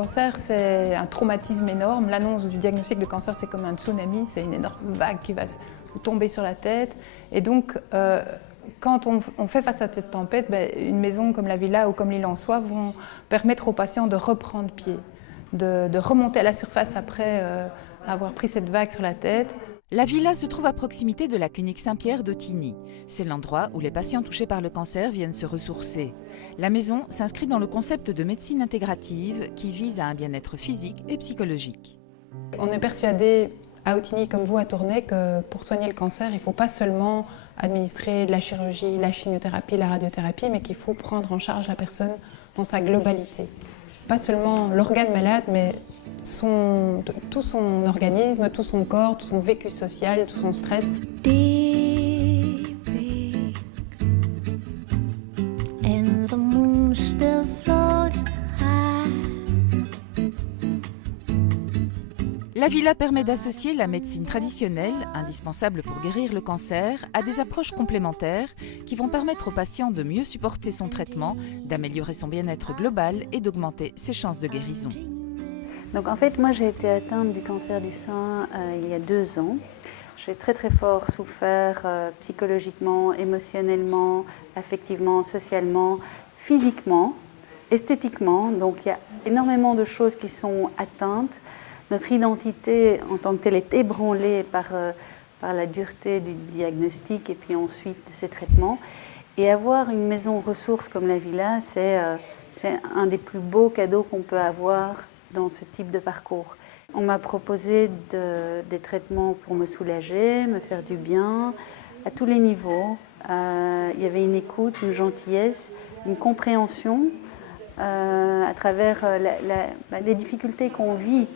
cancer, c'est un traumatisme énorme. L'annonce du diagnostic de cancer, c'est comme un tsunami, c'est une énorme vague qui va vous tomber sur la tête. Et donc, quand on fait face à cette tempête, une maison comme la villa ou comme l'île en soi vont permettre aux patients de reprendre pied, de remonter à la surface après avoir pris cette vague sur la tête. La villa se trouve à proximité de la clinique Saint-Pierre d'Ottignies. C'est l'endroit où les patients touchés par le cancer viennent se ressourcer. La maison s'inscrit dans le concept de médecine intégrative qui vise à un bien-être physique et psychologique. On est persuadé à Ottignies comme vous à Tournai que pour soigner le cancer, il ne faut pas seulement administrer la chirurgie, la chimiothérapie, la radiothérapie, mais qu'il faut prendre en charge la personne dans sa globalité. Pas seulement l'organe malade, mais tout son organisme, tout son corps, tout son vécu social, tout son stress. La villa permet d'associer la médecine traditionnelle, indispensable pour guérir le cancer, à des approches complémentaires qui vont permettre au patient de mieux supporter son traitement, d'améliorer son bien-être global et d'augmenter ses chances de guérison. Donc en fait, moi j'ai été atteinte du cancer du sein il y a 2 ans. J'ai très fort souffert psychologiquement, émotionnellement, affectivement, socialement, physiquement, esthétiquement. Donc il y a énormément de choses qui sont atteintes. Notre identité en tant que telle est ébranlée par la dureté du diagnostic et puis ensuite de ces traitements. Et avoir une maison ressource comme la villa, c'est un des plus beaux cadeaux qu'on peut avoir dans ce type de parcours. On m'a proposé des traitements pour me soulager, me faire du bien, à tous les niveaux. Il y avait une écoute, une gentillesse, une compréhension à travers les difficultés qu'on vit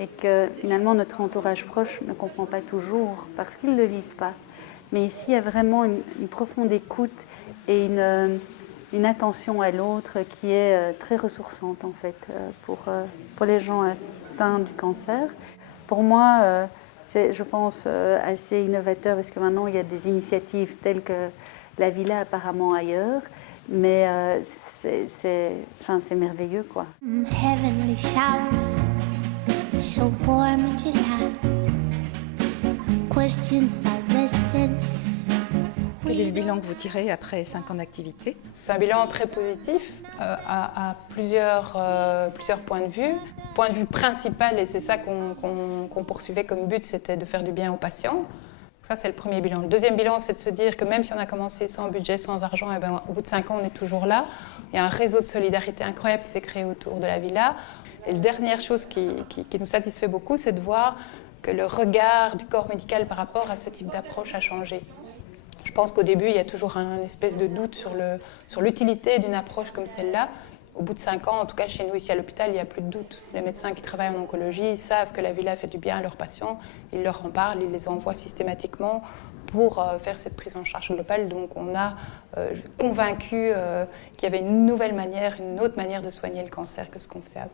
et que finalement notre entourage proche ne comprend pas toujours parce qu'ils ne le vivent pas. Mais ici, il y a vraiment une profonde écoute et une attention à l'autre qui est très ressourçante en fait pour les gens atteints du cancer. Pour moi, c'est, je pense, assez innovateur parce que maintenant il y a des initiatives telles que la villa apparemment ailleurs, mais c'est merveilleux quoi. Heavenly showers, so warm in July. Questions are rested. Quel est le bilan que vous tirez après 5 ans d'activité? C'est un bilan très positif à plusieurs points de vue. Point de vue principal, et c'est ça qu'on poursuivait comme but, c'était de faire du bien aux patients. Ça, c'est le premier bilan. Le deuxième bilan, c'est de se dire que même si on a commencé sans budget, sans argent, et au bout de 5 ans, on est toujours là. Il y a un réseau de solidarité incroyable qui s'est créé autour de la villa. Et la dernière chose qui nous satisfait beaucoup, c'est de voir que le regard du corps médical par rapport à ce type d'approche a changé. Je pense qu'au début, il y a toujours un espèce de doute sur l'utilité d'une approche comme celle-là. Au bout de 5 ans, en tout cas chez nous ici à l'hôpital, il n'y a plus de doute. Les médecins qui travaillent en oncologie savent que la villa fait du bien à leurs patients. Ils leur en parlent, ils les envoient systématiquement pour faire cette prise en charge globale. Donc on a convaincu qu'il y avait une autre manière de soigner le cancer que ce qu'on faisait avant.